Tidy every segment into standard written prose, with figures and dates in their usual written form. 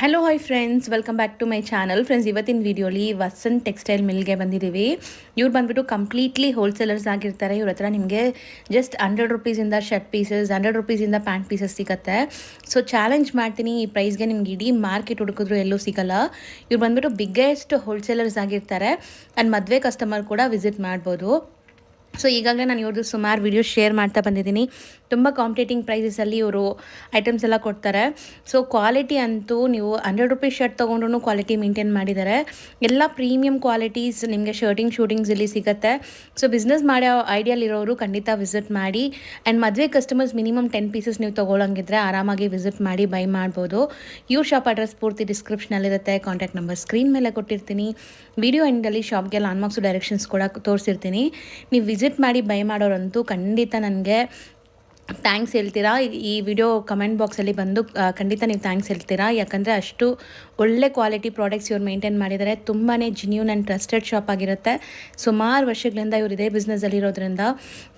Hello hi friends, welcome back to my channel. Friends, ಇವತ್ತಿನ ವಿಡಿಯೋಲಿ Vasant textile ಮಿಲ್ಗೆ ಬಂದಿದ್ದೀವಿ. ಇವ್ರು ಬಂದುಬಿಟ್ಟು ಕಂಪ್ಲೀಟ್ಲಿ ಹೋಲ್ಸೇಲರ್ಸ್ ಆಗಿರ್ತಾರೆ. ಇವ್ರ ಹತ್ರ ನಿಮಗೆ ಜಸ್ಟ್ 100 ರುಪೀಸಿಂದ ಶರ್ಟ್ ಪೀಸಸ್, 100 ರುಪೀಸಿಂದ ಪ್ಯಾಂಟ್ ಪೀಸಸ್ ಸಿಗುತ್ತೆ. ಸೊ ಚಾಲೆಂಜ್ ಮಾಡ್ತೀನಿ, ಈ ಪ್ರೈಸ್ಗೆ ನಿಮ್ಗೆ ಇಡೀ ಮಾರ್ಕೆಟ್ ಹುಡುಕಿದ್ರು ಎಲ್ಲೂ ಸಿಗಲ್ಲ. ಇವ್ರು ಬಂದುಬಿಟ್ಟು ಬಿಗ್ಗೆಸ್ಟ್ ಹೋಲ್ಸೇಲರ್ಸ್ ಆಗಿರ್ತಾರೆ. ಆ್ಯಂಡ್ ಮದುವೆ ಕಸ್ಟಮರ್ ಕೂಡ ವಿಸಿಟ್ ಮಾಡ್ಬೋದು. ಸೊ ಈಗಾಗಲೇ ನಾನು ಇವ್ರದ್ದು ಸುಮಾರು ವೀಡಿಯೋಸ್ ಶೇರ್ ಮಾಡ್ತಾ ಬಂದಿದ್ದೀನಿ. ತುಂಬ ಕಾಂಪಿಟೇಟಿಂಗ್ ಪ್ರೈಸಸಲ್ಲಿ ಇವರು ಐಟಮ್ಸ್ ಎಲ್ಲ ಕೊಡ್ತಾರೆ. ಸೊ ಕ್ವಾಲಿಟಿ ಅಂತೂ ನೀವು 100 ರುಪೀಸ್ ಶರ್ಟ್ ತೊಗೊಂಡ್ರೂ ಕ್ವಾಲಿಟಿ ಮೇಂಟೈನ್ ಮಾಡಿದ್ದಾರೆ. ಎಲ್ಲ ಪ್ರೀಮಿಯಂ ಕ್ವಾಲಿಟೀಸ್ ನಿಮಗೆ ಶೂಟಿಂಗ್ಸ್ ಇಲ್ಲಿ ಸಿಗುತ್ತೆ. ಸೊ ಬಿಸ್ನೆಸ್ ಮಾಡೋ ಐಡಿಯಲ್ಲಿರೋರು ಖಂಡಿತ ವಿಸಿಟ್ ಮಾಡಿ. ಆ್ಯಂಡ್ ಮದುವೆ ಕಸ್ಟಮರ್ಸ್ ಮಿನಿಮಮ್ 10 ಪೀಸಸ್ ನೀವು ತೊಗೊಳಂಗಿದ್ರೆ ಆರಾಮಾಗಿ ವಿಸಿಟ್ ಮಾಡಿ ಬೈ ಮಾಡ್ಬೋದು. ಇವ್ರ ಶಾಪ್ ಅಡ್ರೆಸ್ ಪೂರ್ತಿ ಡಿಸ್ಕ್ರಿಪ್ಷನಲ್ಲಿರುತ್ತೆ. ಕಾಂಟ್ಯಾಕ್ಟ್ ನಂಬರ್ ಸ್ಕ್ರೀನ್ ಮೇಲೆ ಕೊಟ್ಟಿರ್ತೀನಿ. ವಿಡಿಯೋ ಎಂಡಲ್ಲಿ ಶಾಪ್ಗೆ ಲಾಂಡ್ಮಾರ್ಕ್ಸು ಡೈರೆಕ್ಷನ್ಸ್ ಕೂಡ ತೋರಿಸಿರ್ತೀನಿ. ನೀವು ವಿಸಿಟ್ ಮಾಡಿ ಬೈ ಮಾಡೋರಂತೂ ಖಂಡಿತ ನನಗೆ ಥ್ಯಾಂಕ್ಸ್ ಹೇಳ್ತೀರಾ. ಈ ವಿಡಿಯೋ ಕಮೆಂಟ್ ಬಾಕ್ಸಲ್ಲಿ ಬಂದು ಖಂಡಿತ ನೀವು ಥ್ಯಾಂಕ್ಸ್ ಹೇಳ್ತೀರಾ. ಯಾಕಂದರೆ ಅಷ್ಟು ಒಳ್ಳೆ ಕ್ವಾಲಿಟಿ ಪ್ರಾಡಕ್ಟ್ಸ್ ಇವ್ರು ಮೇಂಟೈನ್ ಮಾಡಿದ್ದಾರೆ. ತುಂಬಾ ಜಿನ್ಯೂನ್ ಆ್ಯಂಡ್ ಟ್ರಸ್ಟೆಡ್ ಶಾಪ್ ಆಗಿರುತ್ತೆ. ಸುಮಾರು ವರ್ಷಗಳಿಂದ ಇವರು ಇದೇ ಬಿಸ್ನೆಸ್ಸಲ್ಲಿರೋದ್ರಿಂದ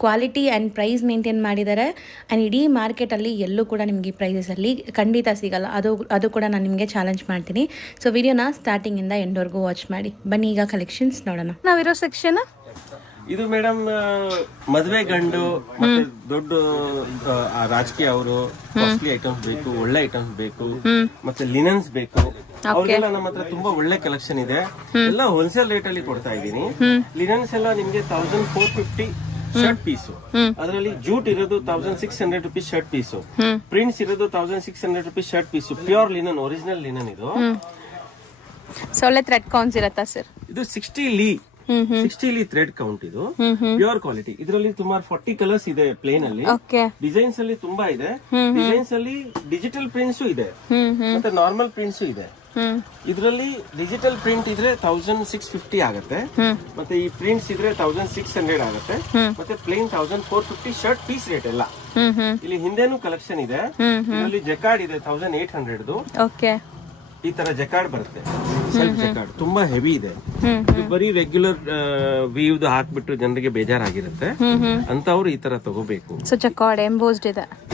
ಕ್ವಾಲಿಟಿ ಆ್ಯಂಡ್ ಪ್ರೈಸ್ ಮೇಂಟೈನ್ ಮಾಡಿದ್ದಾರೆ. ಆ್ಯಂಡ್ ಇಡೀ ಮಾರ್ಕೆಟಲ್ಲಿ ಎಲ್ಲೂ ಕೂಡ ನಿಮಗೆ ಈ ಪ್ರೈಸಸಲ್ಲಿ ಖಂಡಿತ ಸಿಗಲ್ಲ. ಅದು ಕೂಡ ನಾನು ನಿಮಗೆ ಚಾಲೆಂಜ್ ಮಾಡ್ತೀನಿ. ಸೊ ವಿಡಿಯೋನ ಸ್ಟಾರ್ಟಿಂಗಿಂದ ಎಂಡ್ವರೆಗೂ ವಾಚ್ ಮಾಡಿ. ಬನ್ನಿ ಈಗ ಕಲೆಕ್ಷನ್ಸ್ ನೋಡೋಣ. ನಾವಿರೋ ಸೆಕ್ಷನ್ ಇದು ಮೇಡಮ್ ಮದುವೆ ಗಂಡು ಮತ್ತೆ ದೊಡ್ಡ ರಾಜಕೀಯ ಅವರು ಕಾಸ್ಟ್ಲಿ ಐಟಮ್ಸ್ ಬೇಕು, ಒಳ್ಳೆ ಐಟಮ್ಸ್ ಬೇಕು, ಮತ್ತೆ ಲಿನನ್ಸ್ ಬೇಕು. ಅವ್ರಿಗೆಲ್ಲ ನಮ್ಮ ಹತ್ರ ತುಂಬಾ ಒಳ್ಳೆ ಕಲೆಕ್ಷನ್ ಇದೆ. ಎಲ್ಲ ಹೋಲ್ಸೇಲ್ ರೇಟ್ ಅಲ್ಲಿ ಕೊಡ್ತಾ ಇದ್ದೀನಿ. ಲಿನನ್ಸ್ ಎಲ್ಲ ನಿಮ್ಗೆ 1450 ಶರ್ಟ್ ಪೀಸು. ಅದರಲ್ಲಿ ಜೂಟ್ ಇರೋದು 1600 ರುಪೀಸ್ ಶರ್ಟ್ ಪೀಸು, ಪ್ರಿಂಟ್ಸ್ ಇರೋದು 1600 rupees shirt piece. Pure linen, original linen ಇದು. ಒಳ್ಳೆ ಥ್ರೆಡ್ ಕೌಂಟ್ಸ್ ಇರುತ್ತಾ ಸರ್? ಇದು 60 ಲೀ ಥ್ರೆಡ್ ಕೌಂಟ್. ಇದು ಪ್ಯೂರ್ ಕ್ವಾಲಿಟಿ. ಇದರಲ್ಲಿ ಸುಮಾರು 40 ಕಲರ್ಸ್ ಇದೆ. ಪ್ಲೇನ್ ಅಲ್ಲಿ ಡಿಸೈನ್ಸ್ ಅಲ್ಲಿ ತುಂಬಾ ಇದೆ. ಡಿಸೈನ್ಸ್ ಅಲ್ಲಿ ಡಿಜಿಟಲ್ ಪ್ರಿಂಟ್ಸ್ ಇದೆ ಮತ್ತೆ ನಾರ್ಮಲ್ ಪ್ರಿಂಟ್ಸ್ ಇದೆ. ಇದರಲ್ಲಿ ಡಿಜಿಟಲ್ ಪ್ರಿಂಟ್ ಇದ್ರೆ 1650 ಆಗುತ್ತೆ, ಮತ್ತೆ ಈ ಪ್ರಿಂಟ್ಸ್ ಇದ್ರೆ 1600 ಆಗುತ್ತೆ, ಮತ್ತೆ ಪ್ಲೇನ್ 1450 ಶರ್ಟ್ ಪೀಸ್ ರೇಟ್ ಎಲ್ಲ. ಇಲ್ಲಿ ಹಿಂದೆನೂ ಕಲೆಕ್ಷನ್ ಇದೆ. ಇದರಲ್ಲಿ ಜಕಾರ್ಡ್ ಇದೆ 1800. ಈ ತರ ಜಕಾರ್ಡ್ ಬರುತ್ತೆ, ಸೆಲ್ಫ್ ಜಕಾರ್ಡ್. ತುಂಬಾ ಹೆವಿ ಇದೆ. ಇದು ಬರೀ ರೆಗ್ಯುಲರ್ ವೀವ್ ಹಾಕ್ಬಿಟ್ಟು ಜನರಿಗೆ ಬೇಜಾರಾಗಿರುತ್ತೆ ಅಂತವ್ರು ಈ ತರ ತಗೋಬೇಕು.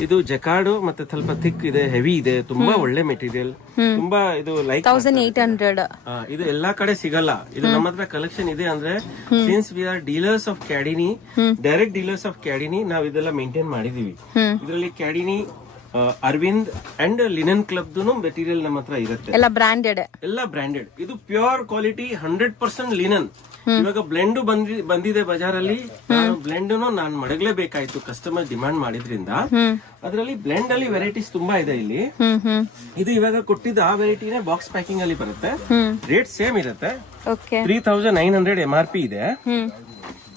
ಇದು ಜಕಾರ್ಡ್ ಮತ್ತೆ ಸ್ವಲ್ಪ ಥಿಕ್ ಇದೆ, ಹೆವಿ ಇದೆ, ತುಂಬಾ ಒಳ್ಳೆ ಮೆಟೀರಿಯಲ್. ತುಂಬಾ ಇದು ಲೈಕ್ 1800. ಇದು ಎಲ್ಲಾ ಕಡೆ ಸಿಗಲ್ಲ. ಇದು ನಮ್ಮ ಹತ್ರ ಕಲೆಕ್ಷನ್ ಇದೆ. ಅಂದ್ರೆ since we are dealers of Cadini, direct dealers of Cadini, ನಾವ್ ಇದೆಲ್ಲ ಮೇಂಟೈನ್ ಮಾಡಿದೀವಿ. ಇದರಲ್ಲಿ Cadini, Arvind and linen club material ನಮ್ಮ ಹತ್ರ ಇರುತ್ತೆ. ಎಲ್ಲ ಬ್ರಾಂಡೆಡ್. ಇದು ಪ್ಯೂರ್ ಕ್ವಾಲಿಟಿ 100% ಲಿನನ್. ಇವಾಗ ಬ್ಲೆಂಡ್ ಬಂದಿದೆ ಬಜಾರಲ್ಲಿ. ಬ್ಲೆಂಡ್ ನಾನು ಮಡಗಲೇಬೇಕಾಯ್ತು, ಕಸ್ಟಮರ್ ಡಿಮಾಂಡ್ ಮಾಡಿದ್ರಿಂದ. ಅದರಲ್ಲಿ ಬ್ಲೆಂಡ್ ಅಲ್ಲಿ ವೆರೈಟೀಸ್ ತುಂಬಾ ಇದೆ ಇಲ್ಲಿ. ಇದು ಇವಾಗ ಕೊಟ್ಟಿದ್ದ ಆ ವೆರೈಟಿನೇ ಬಾಕ್ಸ್ ಪ್ಯಾಕಿಂಗ್ ಅಲ್ಲಿ ಬರುತ್ತೆ. ರೇಟ್ ಸೇಮ್ ಇರುತ್ತೆ. 3900 MRP ಇದೆ.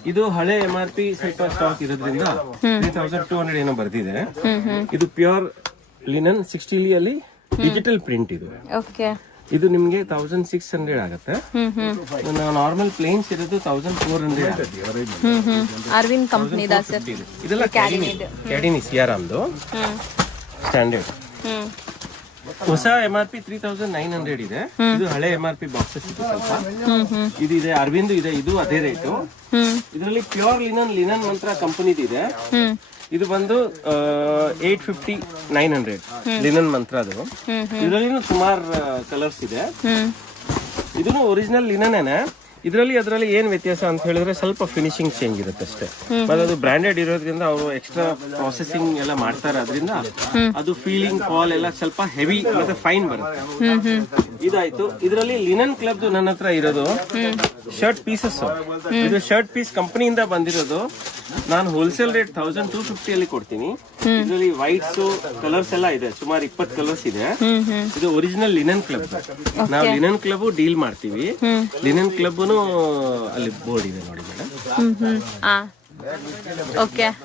ಇದು ಹಳೆ MRP ಸ್ವಲ್ಪ ಸ್ಟಾಕ್ ಇರೋದ್ರಿಂದ 3200 ಏನೋ ಬರ್ತಿದೆ. ಇದು ಪ್ಯೂರ್ ಲಿನನ್ 60 ಲೀ ಅಲ್ಲಿ ಡಿಜಿಟಲ್ ಪ್ರಿಂಟ್. ಇದು ನಿಮ್ಗೆ 1600 ಆಗುತ್ತೆ. ನಾರ್ಮಲ್ ಪ್ಲೇನ್ಸ್ ಇರೋದು 1400 ಅರವಿಂದ್ ಕಂಪನಿ. ಇದೆಲ್ಲ ಕ್ಯಾಡಿನಿ ಸಿಯಾರಾಮ್ದು ಸ್ಟ್ಯಾಂಡರ್ಡ್. ಹೊಸ MRP 3900 ಇದೆ. ಇದು ಹಳೆ MRP ಬಾಕ್ಸಸ್ ಇದೆ ಸ್ವಲ್ಪ. ಇದು ಇದೆ, ಅರವಿಂದ್ ಇದೆ, ಇದು ಅದೇ ರೇಟು. ಇದರಲ್ಲಿ ಪ್ಯೂರ್ ಲಿನನ್ ಮಂತ್ರ ಕಂಪನಿದು ಇದೆ. ಇದು ಬಂದು 850 900 ಲಿನನ್ ಮಂತ್ರ. ಅದು ಇದರಲ್ಲಿ ಸುಮಾರು ಕಲರ್ಸ್ ಇದೆ. ಇದನ್ನು ಒರಿಜಿನಲ್ ಲಿನನ್. ಅದರಲ್ಲಿ ಏನ್ ವ್ಯತ್ಯಾಸ ಅಂತ ಹೇಳಿದ್ರೆ ಸ್ವಲ್ಪ ಫಿನಿಶಿಂಗ್ ಚೇಂಜ್ ಇರುತ್ತೆ ಅಷ್ಟೇ. ಮತ್ತೆ ಅದು ಬ್ರಾಂಡೆಡ್ ಇರೋದ್ರಿಂದ ಅವರು ಎಕ್ಸ್ಟ್ರಾ ಪ್ರಾಸೆಸಿಂಗ್ ಎಲ್ಲ ಮಾಡ್ತಾರೆ. ಅದರಿಂದ ಅದು ಫೀಲಿಂಗ್ ಫಾಲ್ ಎಲ್ಲ ಸ್ವಲ್ಪ ಹೆವಿ ಮತ್ತೆ ಫೈನ್ ಬರುತ್ತೆ. ಇದಾಯ್ತು. ಇದರಲ್ಲಿ ಲಿನನ್ ಕ್ಲಬ್ ನನ್ನ ಹತ್ರ ಇರೋದು ಶರ್ಟ್ ಪೀಸಸ್. ಇದು ಶರ್ಟ್ ಪೀಸ್ ಕಂಪನಿಯಿಂದ ಬಂದಿರೋದು. ನಾನು ಹೋಲ್ಸೇಲ್ ರೇಟ್ 1250 ಅಲ್ಲಿ ಕೊಡ್ತೀನಿ. ಇದರಲ್ಲಿ ವೈಟ್ಸ್ ಕಲರ್ಸ್ ಎಲ್ಲ ಇದೆ, ಸುಮಾರು 20 ಕಲರ್ಸ್ ಇದೆ. ಇದು ಒರಿಜಿನಲ್ ಲಿನನ್ ಕ್ಲಬ್. ನಾವು ಲಿನನ್ ಕ್ಲಬ್ ಡೀಲ್ ಮಾಡ್ತೀವಿ. ಲಿನನ್ ಕ್ಲಬ್ ಅಲ್ಲಿ ಬೋರ್ಡ್ ಇದೆ ನೋಡಿ ಮೇಡಮ್.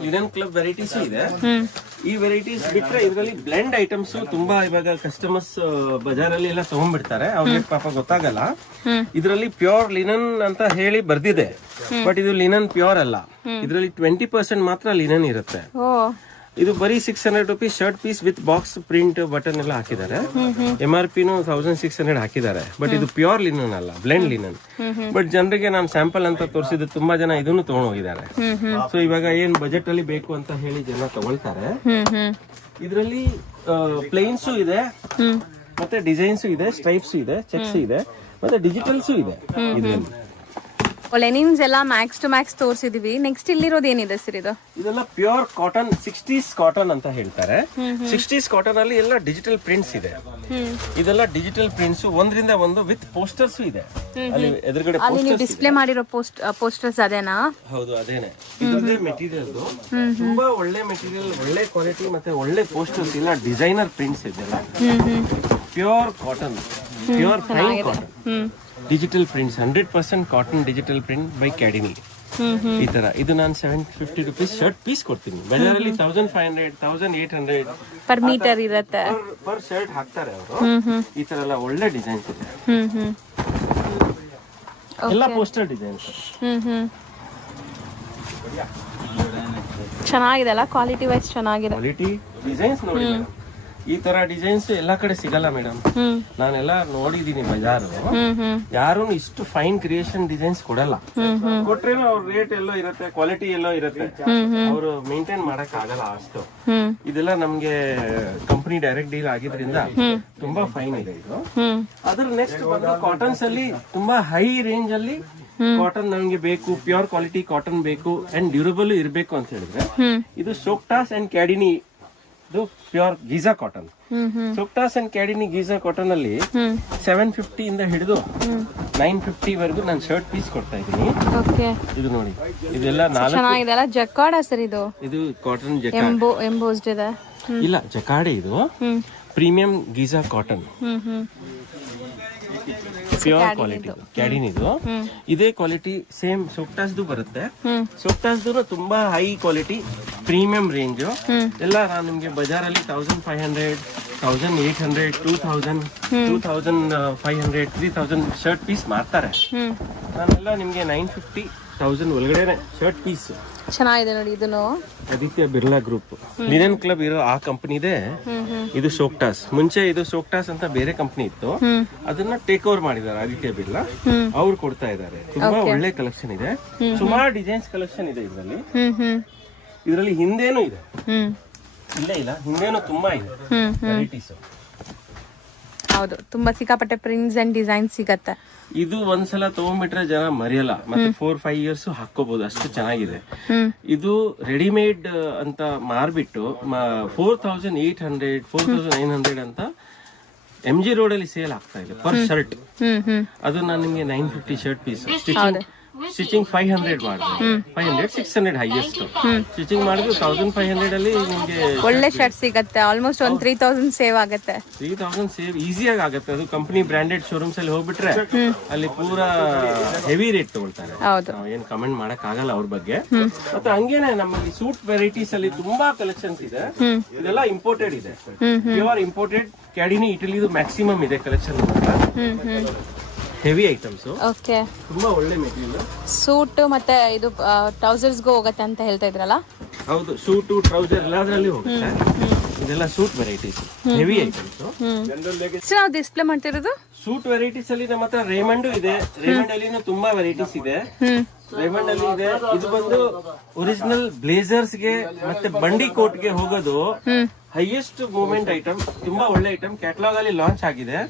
ಲಿನನ್ ಕ್ಲಬ್ ವೆರೈಟೀಸ್ ಇದೆ. ಈ ವೆರೈಟೀಸ್ ಬಿಟ್ರೆ ಇದರಲ್ಲಿ ಬ್ಲೆಂಡ್ ಐಟಮ್ಸ್ ತುಂಬಾ ಇವಾಗ ಕಸ್ಟಮರ್ಸ್ ಬಜಾರಲ್ಲಿ ಎಲ್ಲ ತಗೊಂಡ್ಬಿಡ್ತಾರೆ. ಅವ್ರಿಗೆ ಪಾಪ ಗೊತ್ತಾಗಲ್ಲ. ಇದರಲ್ಲಿ ಪ್ಯೂರ್ ಲಿನನ್ ಅಂತ ಹೇಳಿ ಬರ್ದಿದೆ, ಬಟ್ ಇದು ಲಿನನ್ ಪ್ಯೂರ್ ಅಲ್ಲ. ಇದರಲ್ಲಿ 20% ಮಾತ್ರ ಲಿನನ್ ಇರುತ್ತೆ. ಇದು ಬರೀ 600 rupees shirt piece with box print button ಎಲ್ಲ ಹಾಕಿದ್ದಾರೆ. MRP 1600 ಹಾಕಿದ್ದಾರೆ. ಬಟ್ ಇದು ಪ್ಯೂರ್ ಲಿನನ್ ಅಲ್ಲ, ಬ್ಲೆಂಡ್ ಲಿನನ್. ಬಟ್ ಜನರಿಗೆ ನಾನು ಸ್ಯಾಂಪಲ್ ಅಂತ ತೋರಿಸಿದ್ದು ತುಂಬಾ ಜನ ಇದನ್ನು ತಗೊಂಡ್ ಹೋಗಿದ್ದಾರೆ. ಸೊ ಇವಾಗ ಏನ್ ಬಜೆಟ್ ಅಲ್ಲಿ ಬೇಕು ಅಂತ ಹೇಳಿ ಜನ ತಗೊಳ್ತಾರೆ. ಇದರಲ್ಲಿ ಪ್ಲೇನ್ಸು ಇದೆ, ಮತ್ತೆ ಡಿಸೈನ್ಸ್ ಇದೆ, ಸ್ಟ್ರೈಪ್ಸ್ ಇದೆ, ಚೆಕ್ಸ್ ಇದೆ, ಮತ್ತೆ ಡಿಜಿಟಲ್ಸ್ ಇದೆ ಇದರಲ್ಲಿ. ಲೆನಿನ್ಸ್ ಎಲ್ಲ ಮ್ಯಾಕ್ಸ್ ಟು ಮ್ಯಾಕ್ಸ್ ತೋರಿಸಿದೀವಿ. ನೆಕ್ಸ್ಟ್ ಇಲ್ಲಿರೋದು ಏನಿದೆ ಸರ್ ಇದು? ಇದೆಲ್ಲ ಪ್ಯೂರ್ ಕಾಟನ್, 60s ಕಾಟನ್ ಅಂತ ಹೇಳ್ತಾರೆ. 60s ಕಾಟನ್ ಅಲ್ಲಿ ಎಲ್ಲ ಡಿಜಿಟಲ್ ಪ್ರಿಂಟ್ಸ್ ಇದೆ. ಇದೆಲ್ಲ ಡಿಜಿಟಲ್ ಪ್ರಿಂಟ್ಸ್, ಒಂದ್ರಿಂದ ಒಂದು ವಿತ್ ಪೋಸ್ಟರ್ಸ್ ಇದೆ. ಅಲ್ಲಿ ಎದುರುಗಡೆ ನೀವು ಡಿಸ್ಪ್ಲೇ ಮಾಡಿರೋ ಪೋಸ್ಟರ್ಸ್ ಅದೇನಾ? ಹೌದು, ಅದೇನೆ. ಇದ್ರದ್ದೇ ಮೆಟೀರಿಯಲ್, ತುಂಬಾ ಒಳ್ಳೆ ಮೆಟೀರಿಯಲ್, ಒಳ್ಳೆ ಕ್ವಾಲಿಟಿ, ಮತ್ತೆ ಒಳ್ಳೆ ಪೋಸ್ಟರ್ಸ್, ಇಲ್ಲ ಡಿಸೈನರ್ ಪ್ರಿಂಟ್ಸ್ ಇದೆಲ್ಲ. Pure cotton, pure fine cotton, digital prints, 100% cotton digital print by Cadini. ಈ ತರ ಇದು ನಾನು 750 rupees ಶರ್ಟ್ ಪೀಸ್ ಕೊಡ್ತೀನಿ. ಬಜಾರಲ್ಲಿ 1500, 1800 ಪರ್ ಮೀಟರ್ ಇರುತ್ತೆ, ಪರ್ ಶರ್ಟ್ ಹಾಕ್ತಾರೆ ಅವರು. ಈ ತರ ಎಲ್ಲ ಒಳ್ಳೆ ಡಿಸೈನ್ಸ್ ಇದೆ, ಎಲ್ಲ ಪೋಸ್ಟರ್ ಡಿಸೈನ್ಸ್. ಚೆನ್ನಾಗಿದೆ ಅಲ್ಲ, ಕ್ವಾಲಿಟಿ ವೈಸ್ ಚೆನ್ನಾಗಿದೆ. ಕ್ವಾಲಿಟಿ ಡಿಸೈನ್ಸ್ ನೋಡಿ madam. ಈ ತರ ಡಿಸೈನ್ಸ್ ಎಲ್ಲಾ ಕಡೆ ಸಿಗಲ್ಲ ಮೇಡಮ್. ನಾನೆಲ್ಲ ನೋಡಿದೀನಿ ಬಜಾರು, ಯಾರು ಇಷ್ಟು ಫೈನ್ ಕ್ರಿಯೇಷನ್ ಡಿಸೈನ್ಸ್ ಕೊಡಲ್ಲ. ಕೊಟ್ರೇನು ಅವ್ರ ರೇಟ್ ಎಲ್ಲೋ ಇರುತ್ತೆ, ಕ್ವಾಲಿಟಿ ಎಲ್ಲೋ ಇರುತ್ತೆ, ಅವರು ಮೇಂಟೈನ್ ಮಾಡಕ್ ಆಗಲ್ಲ ಅಷ್ಟು. ಇದೆಲ್ಲ ನಮ್ಗೆ ಕಂಪನಿ ಡೈರೆಕ್ಟ್ ಡೀಲ್ ಆಗಿದ್ರಿಂದ ತುಂಬಾ ಫೈನ್ ಇದೆ ಇದು. ಅದ್ರ ನೆಕ್ಸ್ಟ್ ಬಂದು ಕಾಟನ್ಸ್ ಅಲ್ಲಿ ತುಂಬಾ ಹೈ ರೇಂಜ್ ಅಲ್ಲಿ ಕಾಟನ್ ನಮ್ಗೆ ಬೇಕು, ಪ್ಯೂರ್ ಕ್ವಾಲಿಟಿ ಕಾಟನ್ ಬೇಕು ಅಂಡ್ ಡ್ಯೂರಬಲ್ ಇರಬೇಕು ಅಂತ ಹೇಳಿದ್ರೆ ಇದು Soktas and Cadini pure Giza cotton. Soktas and Cadini Giza cotton ಅಲ್ಲಿ 750 ಇಂದ ಹಿಡಿದು 950 ವರೆಗೂ ನಾನು ಶರ್ಟ್ ಪೀಸ್ ಕೊಡ್ತಾ ಇದ್ದೀನಿ. ಇದು ನೋಡಿ, ಇದೆಲ್ಲ 4 ಜಕಾರ್ಡ್ ಸರ್ ಇದು. ಇದು ಕಾಟನ್ ಜಕಾರ್ಡ್ ಎಂಬೋಸ್ಡ್ ಇದೆ, ಇಲ್ಲ ಜಕಾರ್ಡ್. ಇದು premium Giza cotton, pure quality Cadini. ಇದು ಇದೇ ಕ್ವಾಲಿಟಿ ಸೇಮ್ ಸೋಕ್ಟಾಸ್ದು ಬರುತ್ತೆ. ಸೋಕ್ಟಾಸ್ದು ತುಂಬಾ ಹೈ ಕ್ವಾಲಿಟಿ ಪ್ರೀಮಿಯಂ ರೇಂಜ್. ಎಲ್ಲ ನಾನು ನಿಮ್ಗೆ ಬಜಾರಲ್ಲಿ 1500, 1800, 2000, 2500, 3000 ಶರ್ಟ್ ಪೀಸ್ ಮಾರ್ತಾರೆ. ನಾನೆಲ್ಲ ನಿಮ್ಗೆ 950, 1000 ಒಳಗಡೆ ಶರ್ಟ್ ಪೀಸ್. ಚೆನ್ನಾಗಿದೆ ನೋಡಿ. ಇದನ್ನು Aditya Birla group linen club ಇರೋ ಆ ಕಂಪನಿದೆ ಇದು ಸೋಕ್ಟಾಸ್. ಮುಂಚೆ ಇದು ಸೋಕ್ಟಾಸ್ ಅಂತ ಬೇರೆ ಕಂಪನಿ ಇತ್ತು, ಅದನ್ನ ಟೇಕ್ ಓವರ್ ಮಾಡಿದ್ದಾರೆ ಆದಿತ್ಯ ಬಿರ್ಲಾ. ಅವ್ರು ಕೊಡ್ತಾ ಇದ್ದಾರೆ. ತುಂಬಾ ಒಳ್ಳೆ ಕಲೆಕ್ಷನ್ ಇದೆ, ಸುಮಾರು ಡಿಸೈನ್ಸ್ ಕಲೆಕ್ಷನ್ ಇದೆ ಇದರಲ್ಲಿ. ಇದರಲ್ಲಿ ಹಿಂದೇನು ಇದೆ, ಇಲ್ಲ ಹಿಂದೇನು ತುಂಬಾ ಇದೆ ವೆರೈಟೀಸ್. ಹೌದು, ತುಂಬಾ ಸಿಕ್ಕಾಪಟ್ಟೆ ಪ್ರಿಂಟ್ಸ್ ಅಂಡ್ ಡಿಸೈನ್ ಸಿಗತ್ತೆ. ಇದು ಒಂದ್ಸಲ ತಗೊಂಡ್ಬಿಟ್ರೆ ಜನ ಮರೆಯಲ್ಲ, ಮತ್ತೆ 4-5 years ಹಾಕೋಬಹುದು, ಅಷ್ಟು ಚೆನ್ನಾಗಿದೆ. ಇದು ರೆಡಿಮೇಡ್ ಅಂತ ಮಾರ್ಬಿಟ್ಟು 4800, 4900 ಅಂತ MG ರೋಡ್ ಅಲ್ಲಿ ಸೇಲ್ ಆಗ್ತಾ ಇದೆ ಪರ್ ಶರ್ಟ್. ಅದು ನಾನು ನಿಮ್ಗೆ 950 ಶರ್ಟ್ ಪೀಸ್ ಸ್ಟಿಚಿಂಗ್ 500 ಮಾಡಿದ್ರು, 500, 600 ಹೈಯೆಸ್ಟ್ ಸ್ಟಿಚಿಂಗ್ ಮಾಡಿದ್ರು. 1500 ಅಲ್ಲಿ ನಿಮ್ಗೆ ಒಳ್ಳೆ ಶರ್ಟ್ ಸಿಗತ್ತೆ. ಆಲ್ಮೋಸ್ಟ್ ಒಂದು 3000 ಸೇವ್ ಆಗುತ್ತೆ. 3000 ಸೇವ್ ಈಸಿಯಾಗಿ ಆಗುತ್ತೆ. ಅದು ಕಂಪನಿ ಬ್ರಾಂಡೆಡ್ ಶೋರೂಮ್ಸ್ ಅಲ್ಲಿ ಹೋಗ್ಬಿಟ್ರೆ ಅಲ್ಲಿ ಪೂರಾ ಹೆವಿ ರೇಟ್ ತಗೊಳ್ತಾರೆ. ಏನ್ ಕಮೆಂಟ್ ಮಾಡಕ್ ಆಗಲ್ಲ ಅವ್ರ ಬಗ್ಗೆ. ಮತ್ತೆ ಹಂಗೇನೆ ನಮ್ಮಲ್ಲಿ ಸೂಟ್ ವೆರೈಟೀಸ್ ಅಲ್ಲಿ ತುಂಬಾ ಕಲೆಕ್ಷನ್ಸ್ ಇದೆ. ಇದೆಲ್ಲ ಇಂಪೋರ್ಟೆಡ್ ಇದೆ, ಪ್ಯೂರ್ ಇಂಪೋರ್ಟೆಡ್ ಕ್ಯಾಡಿನಿ ಇಟಲಿದು ಮ್ಯಾಕ್ಸಿಮಮ್ ಇದೆ ಕಲೆಕ್ಷನ್. ಹೆವಿ ಐಟಮ್ಸ್, ತುಂಬಾ ಒಳ್ಳೆ ಮೆಟೀರಿಯಲ್. ಸೂಟ್ ಮತ್ತೆ ಇದು ಟ್ರೌಸರ್ಸ್ಗೂ ಹೋಗುತ್ತೆ ಅಂತ ಹೇಳ್ತಾ ಇದ್ರಲ್ಲ? ಹೌದು, ಸೂಟು ಟ್ರೌಸರ್ ಎಲ್ಲದರಲ್ಲಿ ಹೋಗುತ್ತೆ. ಇದೆಲ್ಲ ಸೂಟ್ ವೆರೈಟೀಸ್, ಹೆವಿ ಐಟಮ್ಸ್. ನಾವು ಡಿಸ್ಪ್ಲೇ ಮಾಡ್ತಿರೋದು ಸೂಟ್ ವೆರೈಟೀಸ್ ಅಲ್ಲಿ ನಮ್ಮ ಹತ್ರ ರೇಮಂಡ್ ಇದೆ. ರೇಮಂಡ್ ಅಲ್ಲಿ ತುಂಬಾ ವೆರೈಟೀಸ್ ಇದೆ. ರೇಮಂಡ್ ಅಲ್ಲಿ ಇದೆ, ಇದು ಬಂದು ಒರಿಜಿನಲ್ ಬ್ಲೇಸರ್ಸ್ ಗೆ ಮತ್ತೆ ಬಂಡಿ ಕೋಟ್ ಗೆ ಹೋಗೋದು ಹೈಯೆಸ್ಟ್ ಮೂವ್ಮೆಂಟ್ ಐಟಮ್. ತುಂಬಾ ಒಳ್ಳೆ ಐಟಮ್, ಕ್ಯಾಟಲಾಗ್ ಅಲ್ಲಿ ಲಾಂಚ್ ಆಗಿದೆ.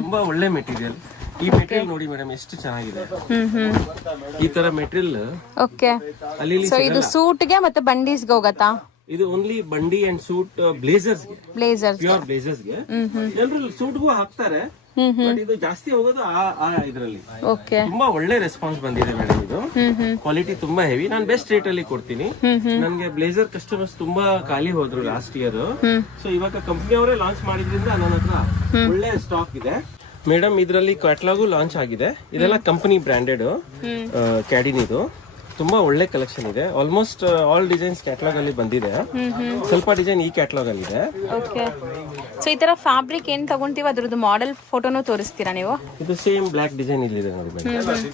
ತುಂಬಾ ಒಳ್ಳೆ ಮೆಟೀರಿಯಲ್. ಈ ಮೆಟೀರಿಯಲ್ ನೋಡಿ ಮೇಡಮ್ ಎಷ್ಟು ಚೆನ್ನಾಗಿದೆ. ಈ ತರ ಮೆಟೀರಿಯಲ್ ಅಲ್ಲಿ ಇದು ಸೂಟ್ಗೆ ಮತ್ತೆ ಬಂಡೀಸ್ಗೆ ಹೋಗತ್ತಾ? ಇದು ಓನ್ಲಿ ಬಂಡಿ and suit blazers, pure blazers ಗೆ. ಎಲ್ಲರೂ ಸೂಟ್ಗೂ ಹಾಕ್ತಾರೆ, ಬಟ್ ಇದು ಜಾಸ್ತಿ ಹೋಗೋದು ಆ ಇದರಲ್ಲಿ. ತುಂಬಾ ಒಳ್ಳೆ ರೆಸ್ಪಾನ್ಸ್ ಬಂದಿದೆ ಮೇಡಮ್. ಇದು ಕ್ವಾಲಿಟಿ ತುಂಬಾ ಹೆವಿ. ನಾನು ಬೆಸ್ಟ್ ರೇಟ್ ಅಲ್ಲಿ ಕೊಡ್ತೀನಿ. ನನ್ಗೆ ಬ್ಲೇಸರ್ ಕಸ್ಟಮರ್ಸ್ ತುಂಬಾ ಖಾಲಿ ಹೋದ್ರು ಲಾಸ್ಟ್ ಇಯರ್. ಸೊ ಇವಾಗ ಕಂಪನಿ ಅವರೇ ಲಾಂಚ್ ಮಾಡಿದ್ರಿಂದ ನನ್ನ ಹತ್ರ ಒಳ್ಳೆ ಸ್ಟಾಕ್ ಇದೆ ಮೇಡಮ್. ಇದರಲ್ಲಿ ಕ್ಯಾಟಲಾಗು ಲಾಂಚ್ ಆಗಿದೆ. ಇದೆಲ್ಲ ಕಂಪನಿ ಬ್ರಾಂಡೆಡ್ ಕ್ಯಾಡಿನ್. ಇದು ತುಂಬಾ ಒಳ್ಳೆ ಕಲೆಕ್ಷನ್ ಇದೆ. ಆಲ್ಮೋಸ್ಟ್ ಆಲ್ ಡಿಸೈನ್ಸ್ ಕ್ಯಾಟಲಾಗ್ ಅಲ್ಲಿ ಬಂದಿದೆ. ಸ್ವಲ್ಪ ಡಿಸೈನ್ ಈ ಕ್ಯಾಟಲಾಗ್ ಅಲ್ಲಿ ಇದೆ. ಸೊ ಈ ತರ ಫ್ಯಾಬ್ರಿಕ್ ಏನ್ ತಗೊಂತೀವಿ ಅದ್ರದ್ದು ಮಾಡೆಲ್ ಫೋಟೋನು ತೋರಿಸ್ತೀರಾ ನೀವು? ಇದು ಸೇಮ್ ಬ್ಲಾಕ್ ಡಿಸೈನ್ ಇಲ್ಲಿದೆ ನೋಡಿ ಮೇಡಮ್.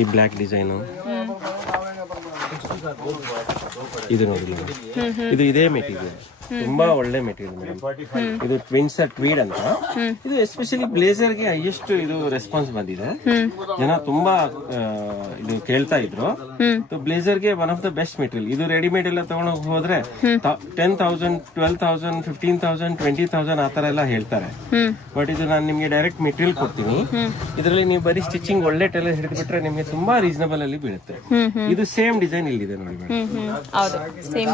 ಈ ಬ್ಲಾಕ್ ಡಿಸೈನ್ ಇದು ನೋಡಿ, ಇದು ಇದೇ ಮೆಟೀರಿಯಲ್. ತುಂಬಾ ಒಳ್ಳೆ ಮೆಟೀರಿಯಲ್ ಮೇಡಮ್. ಇದು ಟ್ವಿನ್ಸರ್ ಟ್ವೀಡ್ ಅಂತ. ಇದು ಎಸ್ಪೆಷಲಿ ಬ್ಲೇಸರ್ ಗೆ ಹೈಯೆಸ್ಟ್ ಇದು ರೆಸ್ಪಾನ್ಸ್ ಬಂದಿದೆ. ಜನ ತುಂಬಾ ಇದು ಕೇಳ್ತಾ ಇದ್ರು. ಬ್ಲೇಸರ್ ಗೆ one of the best material ಇದು. ರೆಡಿಮೇಡ್ ಎಲ್ಲ ತಗೊಂಡು ಹೋದ್ರೆ 10,000, 12,000, 15,000, 20,000 ಆತರ ಎಲ್ಲ ಹೇಳ್ತಾರೆ. ಬಟ್ ಇದು ನಾನು ನಿಮ್ಗೆ ಡೈರೆಕ್ಟ್ ಮೆಟೀರಿಯಲ್ ಕೊಡ್ತೀನಿ. ಇದರಲ್ಲಿ ನೀವು ಬರೀ ಸ್ಟಿಚಿಂಗ್ ಒಳ್ಳೆ ಟೈಲರ್ ಹಿಡಿದು ಬಿಟ್ರೆ ನಿಮ್ಗೆ ತುಂಬಾ ರೀಸನಬಲ್ ಅಲ್ಲಿ ಬೀಳುತ್ತೆ. ಇದು ಸೇಮ್ ಡಿಸೈನ್ ಇಲ್ಲಿದೆ ನೋಡಿ ಮೇಡಮ್,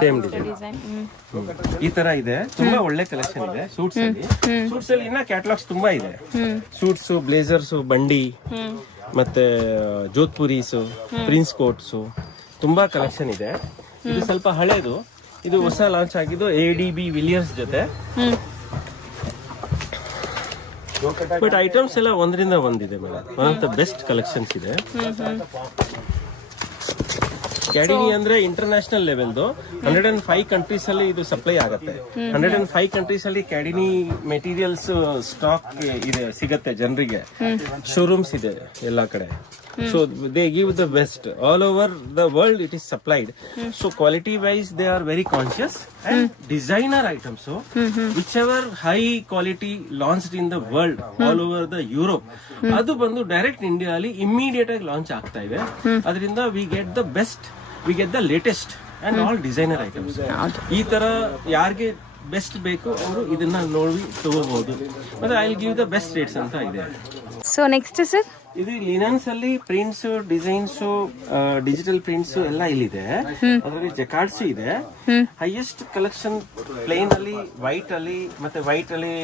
ಸೇಮ್ ಡಿಸೈನ್ ಈ ತರ ಇದೆ. ತುಂಬಾ ಒಳ್ಳೆ ಕಲೆಕ್ಷನ್ ಇದೆ ಸೂಟ್ಸ್ ಅಲ್ಲಿ. ಸೂಟ್ಸ್ ಅಲ್ಲಿ ಇನ್ನ ಕ್ಯಾಟಲಾಗ್ಸ್ ತುಂಬಾ ಇದೆ. ಸೂಟ್ಸ್, ಬ್ಲೇಸರ್ಸ್, ಬಂಡಿ, ಮತ್ತೆ ಜೋಧ್ಪುರೀಸ್, ಪ್ರಿನ್ಸ್ ಕೋಟ್ಸ್, ತುಂಬಾ ಕಲೆಕ್ಷನ್ ಇದೆ. ಇದು ಸ್ವಲ್ಪ ಹಳೇದು, ಇದು ಹೊಸ ಲಾಂಚ್ ಆಗಿದ್ದು ADB ವಿಲಿಯರ್ಸ್ ಜೊತೆ. ಬಟ್ ಐಟಮ್ಸ್ ಎಲ್ಲ ಒಂದರಿಂದ ಒಂದಿದೆ madam. One of the best collections ಇದೆ. ಕ್ಯಾಡಿನಿ ಅಂದ್ರೆ ಇಂಟರ್ನ್ಯಾಷನಲ್ ಲೆವೆಲ್ದು 105 ಕಂಟ್ರೀಸ್ ಅಲ್ಲಿ ಇದು ಸಪ್ಲೈ ಆಗುತ್ತೆ. 105 ಕಂಟ್ರೀಸ್ ಅಲ್ಲಿ ಕ್ಯಾಡಿನಿ ಮೆಟೀರಿಯಲ್ಸ್ ಸ್ಟಾಕ್ ಇದೆ, ಸಿಗತ್ತೆ ಜನರಿಗೆ. ಶೋರೂಮ್ಸ್ ಇದೆ ಎಲ್ಲಾ ಕಡೆ. So they give the best all over the world. It is supplied. So quality wise they are very conscious, and designer items. So whichever high quality launched in the world all over the Europe, adu bandu direct India ali immediate agi launch ಆಗ್ತಾ ಇದೆ. ಅದರಿಂದ we get the best, we get the latest and all designer items. ಈ ತರ ಯಾರಿಗೆ best ಬೇಕು ಅವರು ಇದನ್ನ ನೋಡಿ ತಗೋಬಹುದು. ಮತ್ತೆ I will give the best rates ಅಂತ ಇದೆ. ಸೊ ನೆಕ್ಸ್ಟ್ ಸರ್, ಇದು ಲಿನನ್ಸ್ ಅಲ್ಲಿ ಪ್ರಿಂಟ್ಸ್, ಡಿಸೈನ್ಸ್, ಡಿಜಿಟಲ್ ಪ್ರಿಂಟ್ಸ್ ಎಲ್ಲ ಇಲ್ಲಿದೆ. ಅದರಲ್ಲಿ ಜಕಾರ್ಡ್ಸ್ ಇದೆ. ಹೈಯೆಸ್ಟ್ ಕಲೆಕ್ಷನ್ ಪ್ಲೇನ್ ಅಲ್ಲಿ, ವೈಟ್ ಅಲ್ಲಿ, ಮತ್ತೆ ವೈಟ್ ಅಲ್ಲಿ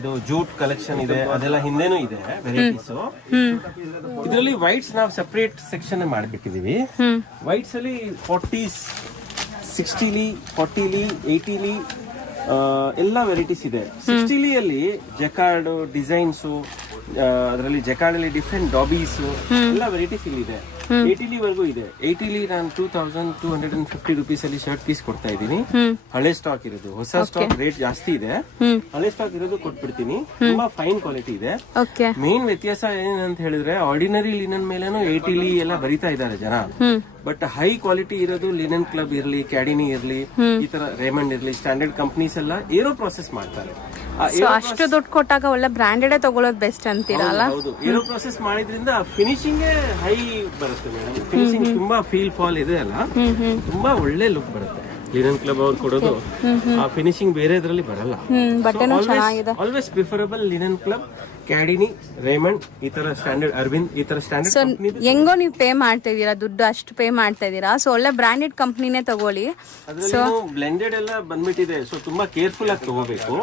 ಇದು ಜೂಟ್ ಕಲೆಕ್ಷನ್ ಇದೆ. ಅದೆಲ್ಲ ಹಿಂದೆನೂ ಇದೆ ವೆರೈಟೀಸ್. ಇದರಲ್ಲಿ ವೈಟ್ಸ್ ನಾವು ಸಪರೇಟ್ ಸೆಕ್ಷನ್ ಮಾಡ್ಬಿಟ್ಟಿದೀವಿ. ವೈಟ್ಸ್ ಅಲ್ಲಿ 40s, 60ಲಿ, 40ಲಿ, 80ಲಿ ಎಲ್ಲ ವೆರೈಟೀಸ್ ಇದೆ. 60ಲಿ ಅಲ್ಲಿ ಜಕಾರ್ಡ್ ಡಿಸೈನ್ಸ್, ಅದರಲ್ಲಿ ಜಕಾರ್ಡ್ ಅಲ್ಲಿ ಡಿಫ್ರೆಂಟ್ ಡಾಬೀಸ್ ಎಲ್ಲ ವೆರೈಟೀಸ್ ಇಲ್ಲಿ ಇದೆ. 80ಲಿ ವರೆಗೂ ಇದೆ. 80ಲಿ ನಾನು 2,250 rupees ಅಲ್ಲಿ ಶರ್ಟ್ ಪೀಸ್ ಕೊಡ್ತಾ ಇದ್ದೀನಿ. ಹಳೆ ಸ್ಟಾಕ್ ಇರೋದು, ಹೊಸ ಸ್ಟಾಕ್ ರೇಟ್ ಜಾಸ್ತಿ ಇದೆ. ಹಳೆ ಸ್ಟಾಕ್ ಇರೋದು ಕೊಟ್ಬಿಡ್ತೀನಿ. ತುಂಬಾ ಫೈನ್ ಕ್ವಾಲಿಟಿ ಇದೆ. ಮೇನ್ ವ್ಯತ್ಯಾಸ ಏನಂತ ಹೇಳಿದ್ರೆ, ಆರ್ಡಿನರಿ ಲಿನನ್ ಮೇಲೇನು 80ಲಿ ಎಲ್ಲ ಬರಿತಾ ಇದ್ದಾರೆ ಜನ. ಬಟ್ ಹೈ ಕ್ವಾಲಿಟಿ ಇರೋದು ಲಿನನ್ ಕ್ಲಬ್ ಇರ್ಲಿ, ಕ್ಯಾಡಿನಿ ಇರ್ಲಿ, ಈ ತರ ರೇಮಂಡ್ ಇರ್ಲಿ, ಸ್ಟ್ಯಾಂಡರ್ಡ್ ಕಂಪನೀಸ್ ಎಲ್ಲ ಏರೋ ಪ್ರೊಸೆಸ್ ಮಾಡ್ತಾರೆ. ಅಷ್ಟು ದುಡ್ಡು ಕೊಟ್ಟಾಗ ಒಳ್ಳೆ ಬ್ರಾಂಡೆಡ್ ತಗೊಳ್ಳೋದು ಬೆಸ್ಟ್ ಅಂತೀರಲ್ಲ? ಹೌದು, ಏರೋ ಪ್ರೊಸೆಸ್ ಮಾಡಿದ್ರಿಂದ ಫಿನಿಶಿಂಗ್ ಹೈ ಬರುತ್ತೆ ಮೇಡಮ್. ಫಿನಿಶಿಂಗ್ ತುಂಬಾ ಫೀಲ್ ಫಾಲ್ ಇದೆ ಅಲ್ಲ, ತುಂಬಾ ಒಳ್ಳೆ ಲುಕ್ ಬರುತ್ತೆ. ಲಿನನ್ ಕ್ಲಬ್ ಅವ್ರು ಕೊಡೋದು ಆ ಫಿನಿಶಿಂಗ್ ಬೇರೆ ಇದ್ರಲ್ಲಿ ಬರಲ್ಲ. Always preferable linen club, Cadini, Raymond, ಈ ತರ ಸ್ಟ್ಯಾಂಡರ್ಡ್, ಅರವಿಂದ್, ಈ ತರ ಸ್ಟ್ಯಾಂಡರ್ಡ್. ಹೆಂಗೋ ನೀವು ಪೇ ಮಾಡ್ತಾ ಇದೀರಾ, ದುಡ್ಡು ಅಷ್ಟು ಪೇ ಮಾಡ್ತಾ ಇದೀರಾ. ಸೊ ಒಳ್ಳೆ ಬ್ರಾಂಡೆಡ್ ಕಂಪ್ನಿನೇ ತಗೊಳ್ಳಿ. ಬ್ಲೆಂಡೆಡ್ ಎಲ್ಲ ಬಂದ್ಬಿಟ್ಟಿದೆ. ಸೊ ತುಂಬಾ ಕೇರ್ಫುಲ್ ಆಗಿ ತಗೋಬೇಕು.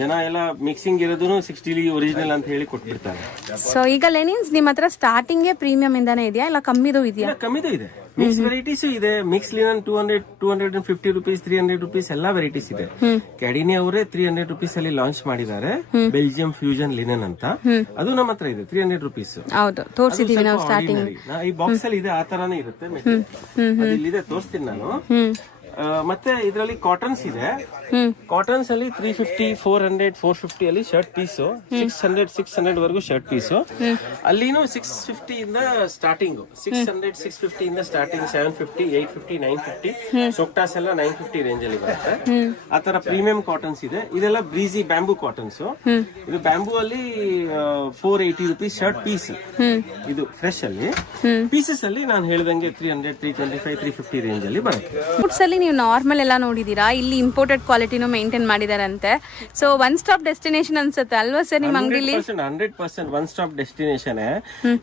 ಜನ ಎಲ್ಲ ಮಿಕ್ಸಿಂಗ್ ಇರೋದು 60ಲಿ ಒರಿಜಿನಲ್ ಅಂತ ಹೇಳಿ ಕೊಟ್ಬಿಡ್ತಾರೆ. ಸೊ ಈಗ ಲೆನಿನ್ಸ್ ನಿಮ್ಮ ಹತ್ರ ಸ್ಟಾರ್ಟಿಂಗ್ ಪ್ರೀಮಿಯಂ ಇಂದಾನೆ ಇದೆಯಾ, ಇಲ್ಲ ಕಮ್ಮಿದು ಇದೆಯಾ? ಕಮ್ಮಿದು ಇದೆ. ಮಿಕ್ಸ್ ವೆರೈಟೀಸ್ ಇದೆ. ಮಿಕ್ಸ್ ಲಿನನ್ 250 rupees, 300 rupees ಎಲ್ಲ ವೆರೈಟೀಸ್ ಇದೆ. ಕ್ಯಾಡಿನಿ ಅವರೇ 300 rupees ಅಲ್ಲಿ ಲಾಂಚ್ ಮಾಡಿದ್ದಾರೆ, ಬೆಲ್ಜಿಯಂ ಫ್ಯೂಷನ್ ಲಿನನ್ ಅಂತ. ಅದು ನಮ್ಮ ಹತ್ರ ಇದೆ 300 rupees. ಹೌದು, ತೋರಿಸಿದೀವಿ ನಾವು ಸ್ಟಾರ್ಟಿಂಗ್. ಈ ಬಾಕ್ಸ್ ಅಲ್ಲಿ ಇದೆ, ಆ ತರಾನೇ ಇರುತ್ತೆ. ಇಲ್ಲಿದೆ, ತೋರಿಸ್ತೀನಿ ನಾನು. ಮತ್ತೆ ಇದರಲ್ಲಿ ಕಾಟನ್ಸ್ ಇದೆ. ಕಾಟನ್ಸ್ ಅಲ್ಲಿ 350, 400, 450 ಅಲ್ಲಿ ಶರ್ಟ್ ಪೀಸ್. 600 ವರೆಗೂ ಶರ್ಟ್ ಪೀಸ್. ಅಲ್ಲಿನೂ 650 ಇಂದ ಸ್ಟಾರ್ಟಿಂಗ್, 600, 650 ಇಂದ ಸ್ಟಾರ್ಟಿಂಗ್, 750, 850, 950. ಸೊಕ್ಟಾಸ್ ಎಲ್ಲ 950 ರೇಂಜ್ ಅಲ್ಲಿ ಬರುತ್ತೆ. ಆತರ ಪ್ರೀಮಿಯಂ ಕಾಟನ್ಸ್ ಇದೆ. ಇದೆಲ್ಲ ಬ್ರೀಸಿ ಬ್ಯಾಂಬೂ ಕಾಟನ್ಸ್. ಇದು ಬ್ಯಾಂಬೂ ಅಲ್ಲಿ 480 rupees ಶರ್ಟ್ ಪೀಸ್. ಇದು ಫ್ರೆಶ್ ಅಲ್ಲಿ. ಪೀಸಸ್ ಅಲ್ಲಿ ನಾನು ಹೇಳಿದಂಗೆ 300, 325, 350 ರೇಂಜ್ ಅಲ್ಲಿ ಬರುತ್ತೆ. ನೀವು ನಾರ್ಮಲ್ ಎಲ್ಲ ನೋಡಿದೀರಾ, ಇಲ್ಲಿ ಇಂಪೋರ್ಟೆಡ್ ಕ್ವಾಲಿಟಿನೂ ಮೇಂಟೈನ್ ಮಾಡಿದಾರಂತೆ. ಸೊ ಒನ್ ಸ್ಟಾಪ್ ಡೆಸ್ಟಿನೇಷನ್ ಅನ್ಸುತ್ತೆ ಅಲ್ವಾ ಸರ್ ನಿಮ್ಮ ಅಂಗಡಿಲಿ? 100% ಒನ್ ಸ್ಟಾಪ್ ಡೆಸ್ಟಿನೇಷನ್.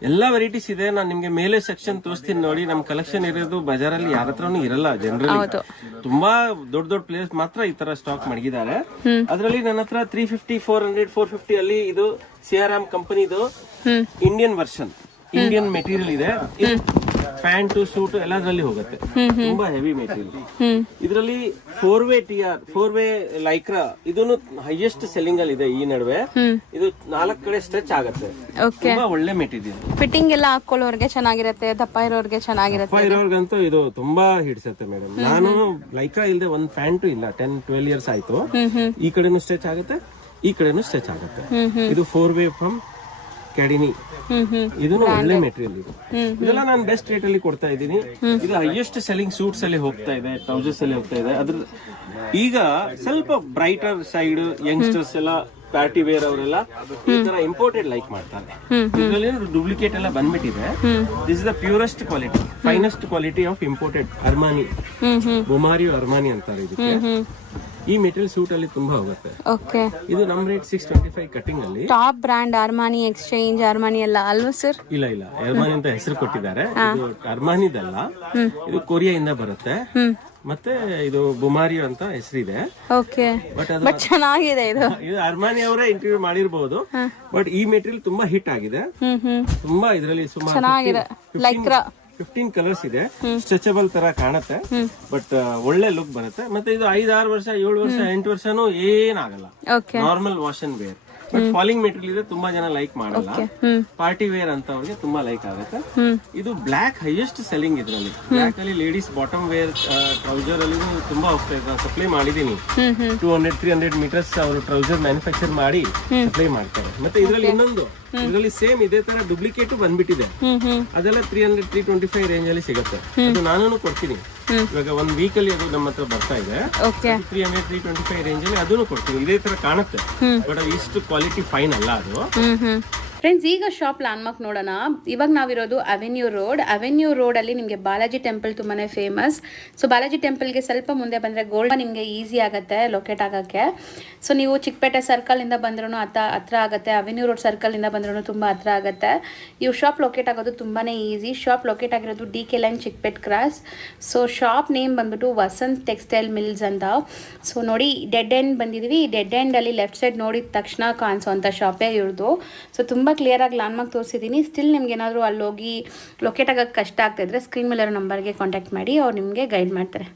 ಎಲ್ಲಾ ವೆರೈಟೀಸ್ ಇದೆ. ನಾನು ನಿಮ್ಗೆ ಮೇಲೆ ಸೆಕ್ಷನ್ ತೋರಿಸ್ತೀನಿ ನೋಡಿ. ನಮ್ ಕಲೆಕ್ಷನ್ ಇರೋದು ಬಜಾರಲ್ಲಿ ಯಾರ ಹತ್ರನೂ ಇರಲ್ಲ. ಜನರಲಿ ತುಂಬಾ ದೊಡ್ಡ ದೊಡ್ಡ ಪ್ಲೇಸ್ ಮಾತ್ರ ಈ ತರ ಸ್ಟಾಕ್ ಮಡಗಿದ್ದಾರೆ. ಅದರಲ್ಲಿ ನನ್ನ ಹತ್ರ 350, 400, 450 ಅಲ್ಲಿ ಇದು ಸಿಆರ್ಎಂ ಕಂಪನಿದು ಇಂಡಿಯನ್ ವರ್ಷನ್, ಇಂಡಿಯನ್ ಮೆಟೀರಿಯಲ್ ಇದೆ. ಪ್ಯಾಂಟ್, ಸೂಟ್ ಎಲ್ಲದರಲ್ಲಿ ಹೋಗುತ್ತೆ. ತುಂಬಾ ಹೆವಿ ಮೆಟೀರಿಯಲ್. ಇದರಲ್ಲಿ 4-way TR, 4-way ಲೈಕ್ರಾ, ಇದನ್ನು ಹೈಯೆಸ್ಟ್ ಸೆಲ್ಲಿಂಗ್ ಅಲ್ಲಿ ಇದೆ ಈ ನಡುವೆ. ಇದು 4 ಕಡೆ ಸ್ಟ್ರೆಚ್ ಆಗುತ್ತೆ. ತುಂಬಾ ಒಳ್ಳೆ ಮೆಟೀರಿಯಲ್. ಫಿಟ್ಟಿಂಗ್ ಎಲ್ಲ ಹಾಕೊಳ್ಳೋರ್ಗೆ ಚೆನ್ನಾಗಿರುತ್ತೆ, ದಪ್ಪ ಇರೋರ್ಗೆ ಚೆನ್ನಾಗಿರುತ್ತೆ. ದಪ್ಪ ಇರೋರ್ಗಂತೂ ಇದು ತುಂಬಾ ಹಿಡಿಸುತ್ತೆ ಮೇಡಮ್. ನಾನು ಲೈಕ್ರಾ ಇಲ್ಲದೆ ಒಂದ್ ಪ್ಯಾಂಟು ಇಲ್ಲ, 10-12 years ಆಯ್ತು. ಈ ಕಡೆನೂ ಸ್ಟ್ರೆಚ್ ಆಗುತ್ತೆ, ಈ ಕಡೆನೂ ಸ್ಟ್ರೆಚ್ ಆಗುತ್ತೆ. ಇದು 4-way ಫ್ರಮ್ ಕ್ಯಾಡಿನಿ, ಇದು ಒಳ್ಳೆ ಮೆಟೀರಿಯಲ್. ಇದು ಇದೆಲ್ಲ ನಾನು ಬೆಸ್ಟ್ ರೇಟ್ ಅಲ್ಲಿ ಕೊಡ್ತಾ ಇದ್ದೀನಿ. ಇದು ಹೈಯೆಸ್ಟ್ ಸೆಲ್ಲಿಂಗ್ ಸೂಟ್ಸ್ ಅಲ್ಲಿ ಹೋಗ್ತಾ ಇದೆ, ಟ್ರೌಸರ್ಸ್ ಅಲ್ಲಿ ಹೋಗ್ತಾ ಇದೆ. ಅದ್ರ ಈಗ ಸ್ವಲ್ಪ ಬ್ರೈಟರ್ ಸೈಡ್ ಯಂಗ್ಸ್ಟರ್ಸ್ ಎಲ್ಲ ಪಾರ್ಟಿ ವೇರ್ ಅವರೆಲ್ಲ ಈ ತರ ಇಂಪೋರ್ಟೆಡ್ ಲೈಕ್ ಮಾಡ್ತಾರೆ. ಇದರಲ್ಲಿ ಡೂಪ್ಲಿಕೇಟ್ ಎಲ್ಲ ಬಂದ್ಬಿಟ್ಟಿದೆ. This is the purest quality, finest quality of imported Armani, ಬುಮಾರಿಯೋ ಅರ್ಮಾನಿ ಅಂತಾರೆ ಇದಕ್ಕೆ. ಈ ಮೆಟೀರಿಯಲ್ ಸೂಟ್ ಅಲ್ಲಿ ತುಂಬಾ ಹೋಗುತ್ತೆ. ಓಕೆ, ಇದು ನಮ್ ರೇಟ್ 625 ಕಟಿಂಗ್ ಅಲ್ಲಿ. ಟಾಪ್ ಬ್ರ್ಯಾಂಡ್ ಅರ್ಮಾನಿ, ಎಕ್ಸ್ಚೇಂಜ್ ಅರ್ಮಾನಿ ಎಲ್ಲ ಅಲ್ವಾ ಸರ್? ಇಲ್ಲ ಅರ್ಮಾನಿ ಅಂತ ಹೆಸರು ಕೊಟ್ಟಿದ್ದಾರೆ. ಇದು ಅರ್ಮಾನಿದಲ್ಲ, ಇದು ಕೊರಿಯಾದಿಂದ ಬರುತ್ತೆ. ಮತ್ತೆ ಇದು ಬುಮಾರಿಯೋ ಅಂತ ಹೆಸರಿದೆ. ಓಕೆ, ಬಟ್ ಚೆನ್ನಾಗಿದೆ ಇದು. ಇದು ಅರ್ಮಾನಿ ಅವರೇ ಇಂಟರ್ವ್ಯೂ ಮಾಡಿರ್ಬೋದು, ಬಟ್ ಈ ಮೆಟೀರಿಯಲ್ ತುಂಬಾ ಹಿಟ್ ಆಗಿದೆ. ತುಂಬಾ ಇದರಲ್ಲಿ ಸುಮಾರು ಚೆನ್ನಾಗಿದೆ. ಲೈಕ್ರಾ 15 ಕಲರ್ಸ್ ಇದೆ. ಸ್ಟ್ರೆಚಬಲ್ ತರ ಕಾಣುತ್ತೆ, ಬಟ್ ಒಳ್ಳೆ ಲುಕ್ ಬರುತ್ತೆ. ಮತ್ತೆ ಇದು 5-6 ವರ್ಷ 7 ವರ್ಷ 8 ವರ್ಷನೂ ಏನಾಗಲ್ಲ. Normal wash and wear. But falling material ಇದೆ, ತುಂಬಾ ಜನ ಲೈಕ್ ಮಾಡಲ್ಲ. ಪಾರ್ಟಿ ವೇರ್ ಅಂತ ಅವ್ರಿಗೆ ತುಂಬಾ ಲೈಕ್ ಆಗುತ್ತೆ. ಇದು ಬ್ಲಾಕ್ ಹೈಯೆಸ್ಟ್ ಸೆಲ್ಲಿಂಗ್. ಇದ್ರಲ್ಲಿ ಬ್ಲಾಕ್ ಅಲ್ಲಿ ಲೇಡೀಸ್ ಬಾಟಮ್ ವೇರ್ ಟ್ರೌಸರ್ ಅಲ್ಲಿ ತುಂಬಾ ಹೋಗ್ತಾ ಇದೆ. ಸಪ್ಲೈ ಮಾಡಿದೀನಿ 200-300 ಮೀಟರ್ಸ್ ಅವರು ಟ್ರೌಸರ್ ಮ್ಯಾನುಫ್ಯಾಕ್ಚರ್ ಮಾಡಿ ಸಪ್ಲೈ ಮಾಡ್ತಾರೆ. ಮತ್ತೆ ಇದರಲ್ಲಿ ಇನ್ನೊಂದು, ಇದರಲ್ಲಿ ಸೇಮ್ ಇದೇ ತರ ಡೂಪ್ಲಿಕೇಟ್ ಬಂದ್ಬಿಟ್ಟಿದೆ. ಅದೆಲ್ಲ 300-325 ರೇಂಜ್ ಅಲ್ಲಿ ಸಿಗುತ್ತೆ. ಅದು ನಾನು ಕೊಡ್ತೀನಿ. ಇವಾಗ 1 ವೀಕ್ ಅಲ್ಲಿ ಅದು ನಮ್ಮ ಹತ್ರ ಬರ್ತಾ ಇದೆ. 300-325 ರೇಂಜ್ ಅಲ್ಲಿ ಅದನ್ನು ಕೊಡ್ತೀನಿ. ಇದೇ ತರ ಕಾಣುತ್ತೆ, ಬಟ್ ಇಷ್ಟು ಕ್ವಾಲಿಟಿ ಫೈನ್ ಅಲ್ಲ ಅದು. ಫ್ರೆಂಡ್ಸ್, ಈಗ ಶಾಪ್ ಲ್ಯಾಂಡ್ಮಾರ್ಕ್ ನೋಡೋಣ. ಇವಾಗ ನಾವಿರೋದು ಅವೆನ್ಯೂ ರೋಡ್ ಅಲ್ಲಿ ನಿಮಗೆ ಬಾಲಾಜಿ ಟೆಂಪಲ್ ತುಂಬಾನೇ ಫೇಮಸ್. ಸೊ ಬಾಲಾಜಿ ಟೆಂಪಲ್ಗೆ ಸ್ವಲ್ಪ ಮುಂದೆ ಬಂದರೆ ಗೋಲ್ಡ್ ನಿಮಗೆ ಈಸಿ ಆಗುತ್ತೆ ಲೊಕೇಟ್ ಆಗೋಕ್ಕೆ. ಸೊ ನೀವು ಚಿಕ್ಕಪೇಟೆ ಸರ್ಕಲಿಂದ ಬಂದ್ರೂ ಹತ್ರ ಆಗುತ್ತೆ, ಅವೆನ್ಯೂ ರೋಡ್ ಸರ್ಕಲಿಂದ ಬಂದ್ರೂ ತುಂಬ ಹತ್ರ ಆಗುತ್ತೆ. ಇವು ಶಾಪ್ ಲೊಕೇಟ್ ಆಗೋದು ತುಂಬಾ ಈಸಿ. ಶಾಪ್ ಲೊಕೇಟ್ ಆಗಿರೋದು DK line Chickpet cross. So shop name ಬಂದ್ಬಿಟ್ಟು ವಸಂತ್ ಟೆಕ್ಸ್ಟೈಲ್ ಮಿಲ್ಸ್ ಅಂತ. ಸೊ ನೋಡಿ, ಡೆಡ್ ಎಂಡ್ ಬಂದಿದ್ದೀವಿ. ಡೆಡ್ ಎಂಡಲ್ಲಿ ಲೆಫ್ಟ್ ಸೈಡ್ ನೋಡಿದ ತಕ್ಷಣ ಕಾಣಿಸೋವಂಥ ಶಾಪೇ ಇವ್ರದ್ದು. ಸೊ ತುಂಬ ಕ್ಲಿಯರಾಗಿ ಲ್ಯಾಂಡ್ಮಾರ್ಕ್ ತೋರಿಸಿದ್ದೀನಿ. ಸ್ಟಿಲ್ ನಿಮ್ಗೆ ಏನಾದರೂ ಅಲ್ಲೋಗಿ ಲೊಕೇಟ್ ಆಗೋಕ್ಕೆ ಕಷ್ಟ ಆಗ್ತಾಯಿದ್ರೆ ಸ್ಕ್ರೀನ್ ಮೇಲೆ ನಂಬರ್ಗೆ ಕಾಂಟ್ಯಾಕ್ಟ್ ಮಾಡಿ, ಅವ್ರು ನಿಮಗೆ ಗೈಡ್ ಮಾಡ್ತಾರೆ.